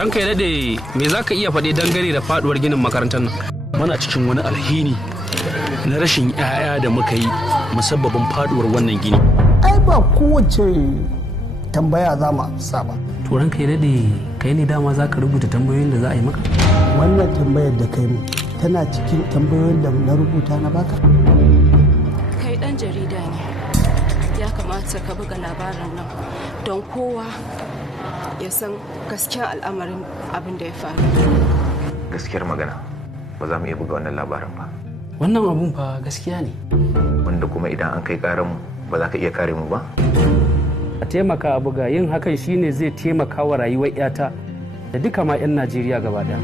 ranka ya dade me zaka iya faɗi dangane da faduwar ginin makarantar nan? Muna cikin wani alhini na rashin 'ya'ya da muka yi musabbabin faduwar wannan gini. Ai ba kowace tambaya za mu amsa ba. To ranka ya dade kai ne dama zaka rubuta tambayoyin da za a yi maka? Wannan tambayar da kai mu tana cikin tambayoyin da na rubuta na baka. Kai dan jarida ne, ya kamata ka buga labarin nan don kowa ya san gaskiyar al'amarin abin da ya faru. Gaskiyar magana ba za mu iya buga wannan labarin ba. Wannan abun fa gaskiya ne. Wanda kuma idan an kai karanmu ba za ka iya kare mu ba. A taimaka a buga, yin hakan shine zai taimaka wa rayuwar 'yata da duka ma 'yan Najeriya gaba daya.